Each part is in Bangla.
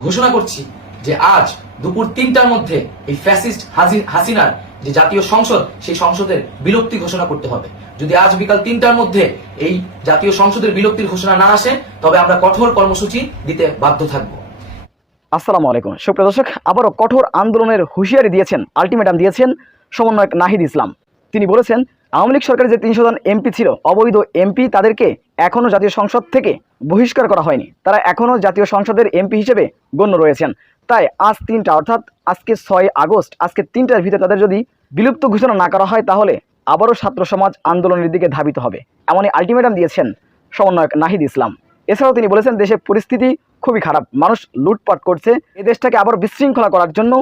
ঘোষণা করছি যে আজ দুপুর তিনটার মধ্যে এই ফ্যাসিস্ট হাসিনার যে জাতীয় সংসদ, সেই সংসদের বিলুপ্তি ঘোষণা করতে হবে। যদি আজ বিকাল তিনটার মধ্যে এই জাতীয় সংসদের বিলুপ্তির ঘোষণা না আসে, তবে আমরা কঠোর কর্মসূচি দিতে বাধ্য থাকব। আসসালামু আলাইকুম। সুপ্রিয় দর্শক, আবারও কঠোর আন্দোলনের হুঁশিয়ারি দিয়েছেন, আলটিমেটাম দিয়েছেন সমন্বয়ক নাহিদ ইসলাম। তিনি বলেছেন, আওয়ামী লীগ সরকারের যে তিনশো জন এমপি ছিল, অবৈধ এমপি তাদেরকে এখনও জাতীয় সংসদ থেকে বহিষ্কার করা হয়নি। তারা এখনও জাতীয় সংসদের এমপি হিসেবে গণ্য রয়েছেন। তাই আজ তিনটা, অর্থাৎ আজকে ছয় আগস্ট, আজকে তিনটার ভিতরে তাদের যদি বিলুপ্ত ঘোষণা না করা হয়, তাহলে আবারও ছাত্র সমাজ আন্দোলনের দিকে ধাবিত হবে। এমনই আলটিমেটাম দিয়েছেন সমন্বয়ক নাহিদ ইসলাম। এছাড়াও তিনি বলেছেন, দেশের পরিস্থিতি খুবই খারাপ। মানুষ লুটপাট করছে। এই দেশটাকে আবার বিশৃঙ্খলা করার জন্য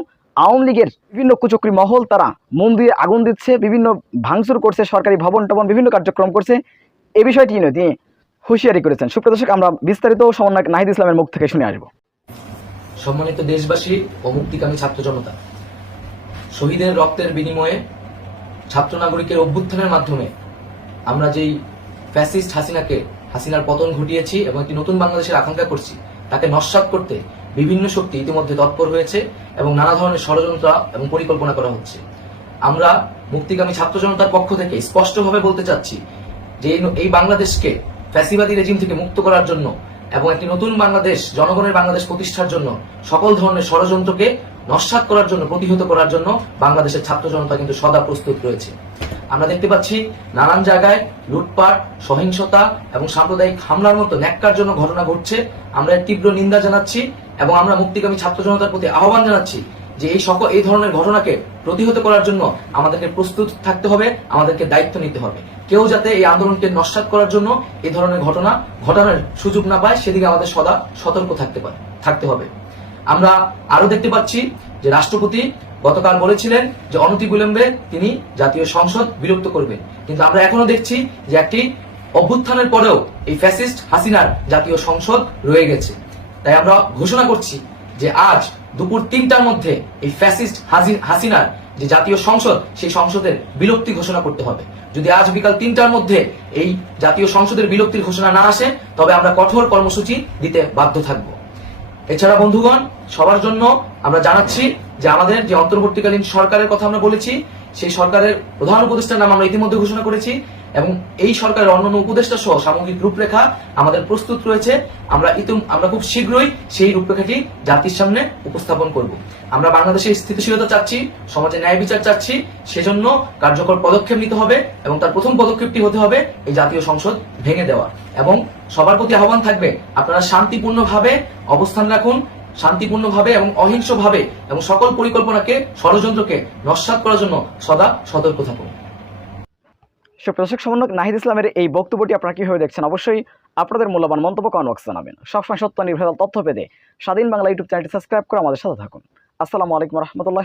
আওয়ামী লীগের বিভিন্ন কুচক্রি মহল তারা মন্দিরে আগুন দিচ্ছে, বিভিন্ন ভাঙচুর করছে, সরকারি ভবন টবন বিভিন্ন কার্যক্রম করছে। এই বিষয়টি নিয়ে তিনি হুঁশিয়ারি করেছেন। সুপ্রদর্শক আমরা বিস্তারিত সমন্বয়ক নাহিদ ইসলামের মুখ থেকে শুনে আসব। সম্মানিত দেশবাসী ও মুক্তিকামী ছাত্র জনতা, শহীদের রক্তের বিনিময়ে ছাত্র নাগরিকের অভ্যুত্থানের মাধ্যমে আমরা যেই ফ্যাসিস্ট হাসিনাকে, হাসিনার পতন ঘটিয়েছি এবং একটি নতুন বাংলাদেশের আকাঙ্ক্ষা করছি, তাকে নস্বাত করতে বিভিন্ন শক্তি ইতিমধ্যে তৎপর হয়েছে এবং নানা ধরনের ষড়যন্ত্র এবং পরিকল্পনা করা হচ্ছে। আমরা মুক্তিকামী ছাত্র জনতার পক্ষ থেকে স্পষ্টভাবে বলতে চাচ্ছি যে এই বাংলাদেশকে ফ্যাসিবাদী রেজিম থেকে মুক্ত করার জন্য এবং একটি নতুন বাংলাদেশ, জনগণের বাংলাদেশ প্রতিষ্ঠার জন্য সকল ধরনের ষড়যন্ত্রকে নস্বাত করার জন্য, প্রতিহত করার জন্য বাংলাদেশের ছাত্র জনতা কিন্তু সদা প্রস্তুত রয়েছে। আমরা দেখতে পাচ্ছি নানান জায়গায় লুটপাট, সহিংসতা এবং সাম্প্রদায়িক হামলার মতো ন্যাক্কার জন্য ঘটনা ঘটছে। আমরা তীব্র নিন্দা জানাচ্ছি এবং আমরা মুক্তিকামী ছাত্র জনতার প্রতি আহ্বান জানাচ্ছি যে এই সকল এই ধরনের ঘটনাকে প্রতিহত করার জন্য আমাদেরকে প্রস্তুত থাকতে হবে, আমাদেরকে দায়িত্ব নিতে হবে। কেউ যাতে এই আন্দোলনকে নস্বাত করার জন্য এই ধরনের ঘটনা ঘটানোর সুযোগ না পায়, সেদিকে আমাদের সদা সতর্ক থাকতে পারে থাকতে হবে। আমরা আরও দেখতে পাচ্ছি যে রাষ্ট্রপতি গতকাল বলেছিলেন যে অনতি বিলম্বে তিনি জাতীয় সংসদ বিলুপ্ত করবেন। কিন্তু আমরা এখনও দেখছি যে একটি অভ্যুত্থানের পরেও এই ফ্যাসিস্ট হাসিনার জাতীয় সংসদ রয়ে গেছে। তাই আমরা ঘোষণা করছি যে আজ দুপুর তিনটার মধ্যে এই ফ্যাসিস্ট হাসি- হাসিনার যে জাতীয় সংসদ, সেই সংসদের বিলুপ্তি ঘোষণা করতে হবে। যদি আজ বিকাল তিনটার মধ্যে এই জাতীয় সংসদের বিলুপ্তির ঘোষণা না আসে, তবে আমরা কঠোর কর্মসূচি দিতে বাধ্য থাকব। এছাড়া বন্ধুগণ সবার জন্য আমরা জানাচ্ছি যে আমাদের যে অন্তর্বর্তীকালীন সরকারের কথা আমরা বলেছি সেই সরকারের প্রধান উপদেষ্টার নাম আমরা ইতিমধ্যে ঘোষণা করেছি এবং এই সরকারের অন্যান্য উপদেষ্টা সহ সামগ্রিক রূপরেখা আমাদের প্রস্তুত রয়েছে। আমরা ইতিম আমরা খুব শীঘ্রই সেই রূপরেখাটি জাতির সামনে উপস্থাপন করব। আমরা বাংলাদেশে স্থিতিশীলতা চাচ্ছি, সমাজে ন্যায় বিচার চাচ্ছি, সেজন্য কার্যকর পদক্ষেপ নিতে হবে এবং তার প্রথম পদক্ষেপটি হতে হবে এই জাতীয় সংসদ ভেঙে দেওয়া। এবং সবার প্রতি আহ্বান থাকবে, আপনারা শান্তিপূর্ণভাবে অবস্থান রাখুন শান্তিপূর্ণভাবে এবং অহিংসভাবে এবং সকল পরিকল্পনাকে, ষড়যন্ত্রকে নস্বাত করার জন্য সদা সতর্ক থাকুন। সুপ্রদর্শক সমন্বয়ক নাহিদ ইসলামের এই বক্তব্যটি আপনারা কীভাবে দেখছেন? অবশ্যই আপনাদের মূল্যবান মন্তব্য কমেন্ট বক্সে জানাবেন। সবসময় সত্য নির্ভেজাল তথ্য পেতে স্বাধীন বাংলা ইউটিউব চ্যানেলটি সাবস্ক্রাইব করে আমাদের সাথে থাকুন। আসসালামু আলাইকুম রহমতুল্লাহ